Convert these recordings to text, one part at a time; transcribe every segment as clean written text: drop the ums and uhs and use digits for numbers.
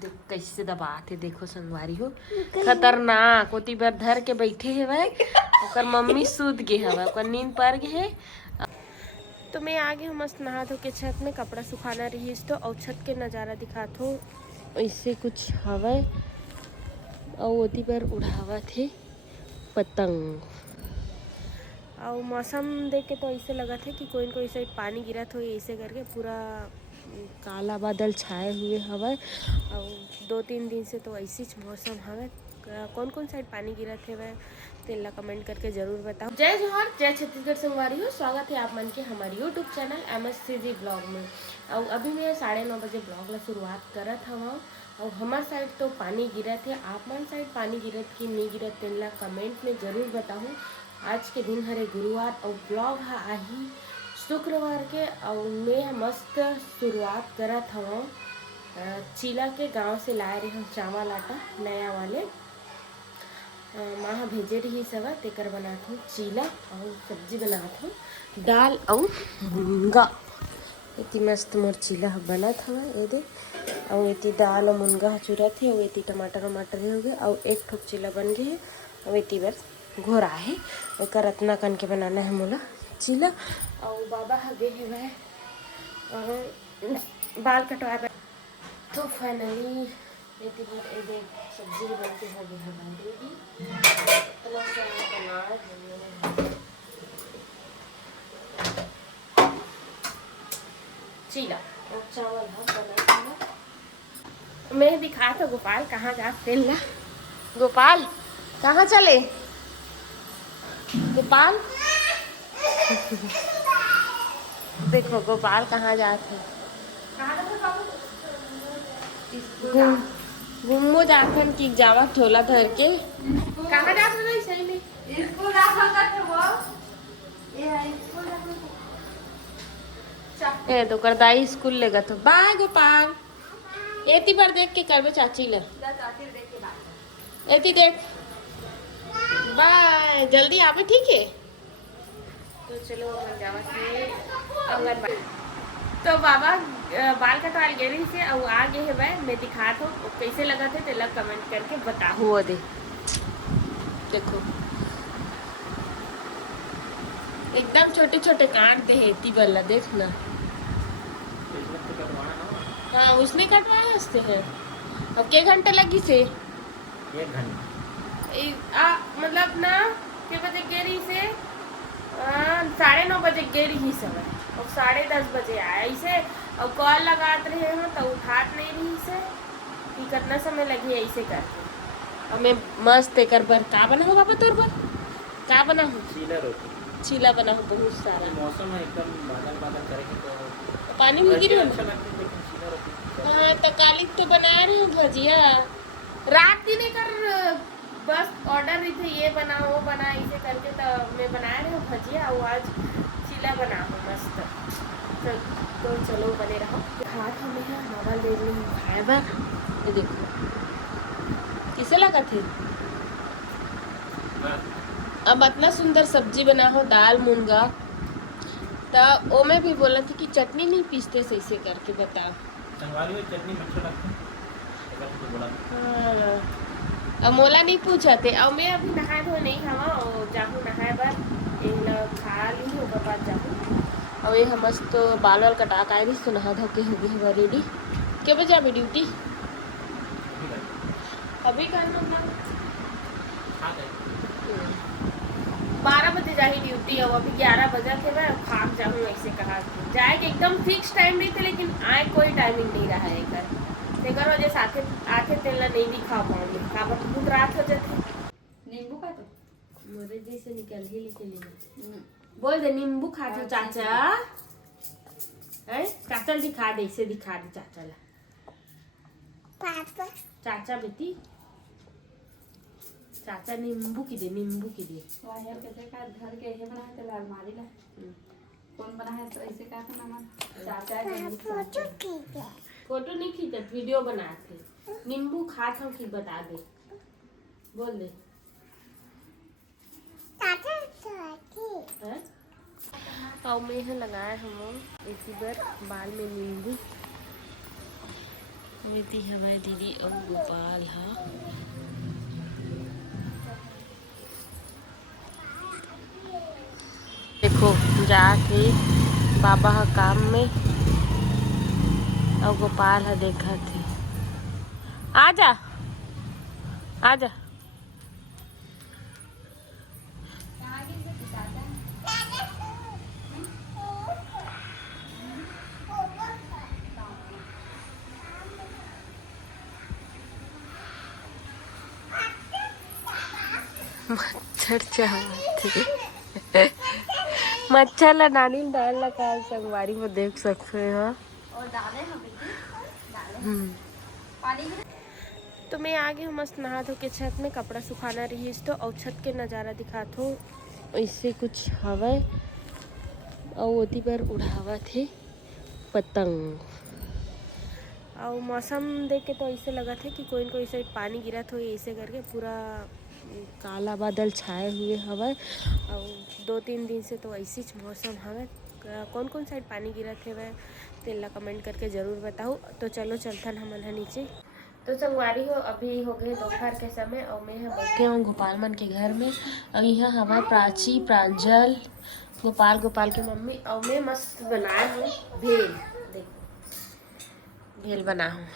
देख कैसे दबाते देखो संगवारी हो खतरनाक ओती बार धर के बैठे हेवै ओकर मम्मी सूत गे हवै ओकर नींद पड़ गे है। तो मैं आ गई हूँ मस्त नहा धो के छत में कपड़ा सुखाना रही तो और छत के नज़ारा दिखात हो ऐसे कुछ हवै और ओती पर उड़ावत थे पतंग और मौसम देख के तो ऐसे लगा था कि कोई न कोई साइड पानी गिरत हो ऐसे करके पूरा काला बादल छाए हुए हवै और 2-3 दिन से तो ऐसी मौसम हवै। कौन कौन साइड पानी गिरत है वह तेला कमेंट करके जरूर बताओ। जय जोहार जय छत्तीसगढ़ संगवारी हो, स्वागत है आप मन के हमारे यूट्यूब चैनल MSCG ब्लॉग में। और अभी मैं 9:30 बजे ब्लॉग ला शुरुआत करत हवा और हमार साइड तो पानी गिरत है। आप मन साइड पानी गिरत कि नहीं गिरत तेला कमेंट में जरूर बताऊँ। आज के दिन हरे गुरुवार और ब्लॉग है आही शुक्रवार के और मैं मस्त शुरुआत करत हवा चीला के गांव से लाए रहे हम चावल आटा नया वाले माँ भेजे रही सवा तेकर बनात हूँ चीला और सब्जी बनात हूँ दाल और मुनगा। इतनी मस्त मोर चीला बनत हवा ये दे और इतनी दाल और मुनगा चुरत है और इतनी टमाटर हो गए और एक ठोक चीला बन गए है और इतनी बस घोरा है और रत्ना कन के बनाना है मोला चीला। और बाबा हगे है वह बाल कटवा तो फाइनली सब्जी बन के हो गई हमारी इतना सारा चीला और चावल बना। मैं दिखा था गोपाल कहाँ जा तेल ला गोपाल कहाँ चले गोपाल देखो गोपाल कहाँ जाते घूमो जाखन की जावा ठोला धर के कहाँ जात रही सही में स्कूल ए तो करदाई स्कूल लेगा तो बाय गोपाल एती बार देख के करबे चाची ले एती देख बाय जल्दी आवे ठीक है। तो चलो जावा से आंगनबाड़ी तो बाबा बाल कटवाल गेली से और आ गए है भाई मैं दिखा दो कैसे लगा थे तेला कमेंट करके बता हुआ दे देखो एकदम छोटे छोटे काट दे है ती वाला देखना। हाँ उसने कटवाया हंसते हैं। अब के घंटे लगी से 1 घंटा मतलब ना के बजे गेरी से 9:30 बजे गेरी ही समय और 10:30 बजे आया इसे और कॉल लगाते रहे हो तो उठात नहीं रही से कि कितना समय लगी ऐसे करके और मैं मस्त एकर बर का बना हो बाबा तोर बर का बना हो चीला बना हो बहुत सारा मौसम है एकदम बादल करेंगे तो पानी में गिरी अच्छा लगता है लेकिन चीला रोटी हाँ तो काली तो बना रही हूँ भजिया रात की नहीं कर बस ऑर्डर रही थी ये बना वो बना इसे करके तो मैं बना रही हूँ भजिया और आज चीला बना हूँ मस्त तो चलो बने रहो हाथ हमें है हवा ले रही हूँ खाए बार ये देखो किसे लगा थे अब इतना सुंदर सब्जी बना हो दाल मुनगा तो ओ मैं भी बोला थी कि चटनी नहीं पीसते से इसे करके बताओ संगवारी में चटनी अच्छा लगता है अगर तो बोला अब मोला नहीं पूछा थे और मैं अभी नहाए धो नहीं हवा और जाहूँ नहाए बार इन खा ली हूँ ओकर बाद जाहूँ और ये हम मस्त तो बाल वाल कटा के आई तो नहा धो के हो गई हमारी रेडी के बजे अभी ड्यूटी अभी करना 12 बजे जाही ड्यूटी और अभी 11 बजे थे मैं भाग जाऊँ ऐसे कहा जाएगा एकदम फिक्स टाइम नहीं थे लेकिन आए कोई टाइमिंग नहीं रहा है कर वजह साथे आते तेल नहीं दिखा पाऊंगी काबर बहुत रात हो जाती नींबू खा तो मेरे जैसे निकल ही निकली बोल दे नींबू खा तो चाचा है चाचा दिखा दे इसे दिखा दे चाचा ला पापा चाचा बेटी चाचा नींबू की दे वायर कैसे का घर के ये बनाए थे अलमारी ला कौन बना है तो ऐसे का नाम चाचा फोटो नहीं खींचा वीडियो बनाए थे नींबू खा था कि बता दे बोल दे और मैं लगाया हम इसी बार बाल में नींबू विधि हमारे दीदी और गोपाल हा। देखो जाके बाबा हा काम में और गोपाल हा देखा थे। आजा आजा मच्छर चाहते मच्छर ला नानी डाल ला का संगवारी में देख सकते हो। तो मैं आ गई हूँ मस्त नहा धो के छत में कपड़ा सुखाना रही तो और छत के नज़ारा दिखात हूँ। ऐसे कुछ हवा और ओती पर उड़ावा थे पतंग और मौसम देख के तो ऐसे लगा था कि कोई न कोई साइड पानी गिरा तो ऐसे करके पूरा काला बादल छाए हुए हवा और 2-3 दिन से तो ऐसी मौसम हवा। कौन कौन साइड पानी गिरा थे वह तेला कमेंट करके ज़रूर बताओ। तो चलो चलता हमन है नीचे। तो संगवारी हो अभी हो गए दोपहर के समय और मैं बैठे हूँ गोपाल मन के घर में और यहाँ हमारे प्राची प्रांजल गोपाल की मम्मी और मैं मस्त बनाए हूँ भेल। देखो भेल बना हूँ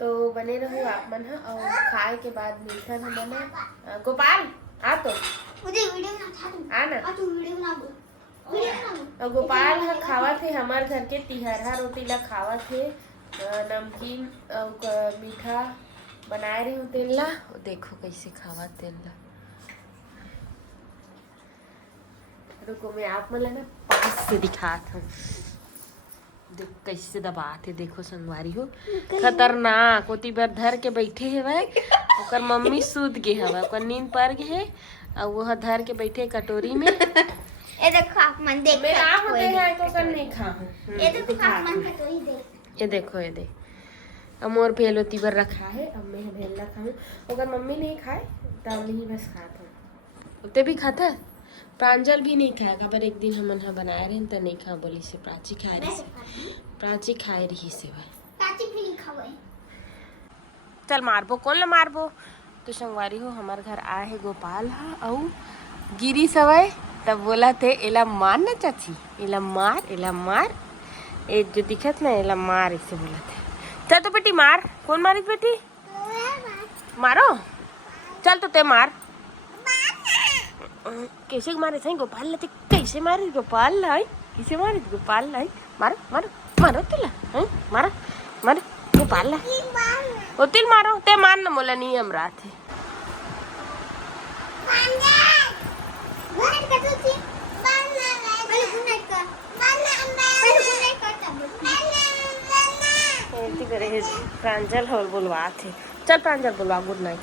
तो बने रहो आप मन है और खाए के बाद मिलता है मन। गोपाल आ तो मुझे वीडियो बना आना तू वीडियो बना और गोपाल हा खावा थे हमार घर के तिहरा रोटी ला खावा थे नमकीन और मीठा बनाए रही हूँ तेल ला। देखो कैसे खावा तेल ला। रुको मैं आप मन ना पास से दिखात हूँ। देख कैसे दबाते देखो संगवारी हो खतरनाक ओती बर धर के बैठे है वह ओकर मम्मी सूत गे हवा ओकर नींद पर गे है और वह धर के बैठे कटोरी में। ये देखो आप मन देख मैं ना होते हैं तो कर नहीं खा हूँ। ये देखो आप मन का तो ही देख ये देखो ये देख अब मोर भेल ओती बर रखा है अब मैं भेल ला खाऊं अगर मम्मी नहीं खाए तो हम ही बस खाता हूँ। उते भी खाता प्रांजल भी नहीं खाएगा पर एक दिन हम बनाए रहे तो नहीं खा बोली से प्राची खाए रही से प्राची खाए रही से भाई प्राची भी नहीं खावे। चल मारबो कौन ला मारबो। तो संगवारी हो हमारे घर आए है गोपाल हा और गिरी सवय तब बोला थे एला मार ना चाची एला मार ए जो दिखत ना एला मार इसे बोला थे। चल तो बेटी मार कौन मारी बेटी मारो चल तो ते मार कैसे मारे थे गोपाल ला कैसे मारे गोपाल लाई कैसे मारे गोपाल लाई मारो मारो मारो तेला मारो मारो गोपाल ला ओ तिल मारो ते मार न मोला नहीं हम रात है। प्रांजल और बुलवा थे चल प्रांजल बुलवा गुड नाइट।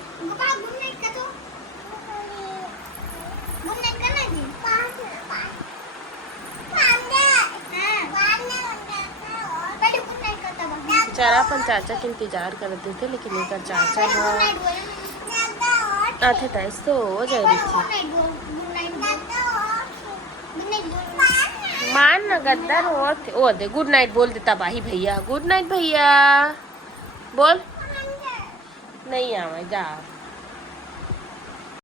बेचारा अपन चाचा के इंतजार करते थे लेकिन एक चाचा आते थे तो हो जाए रही थी मान न गद्दार हो दे गुड नाइट बोल देता भाई भैया गुड नाइट भैया बोल नहीं आवा जा।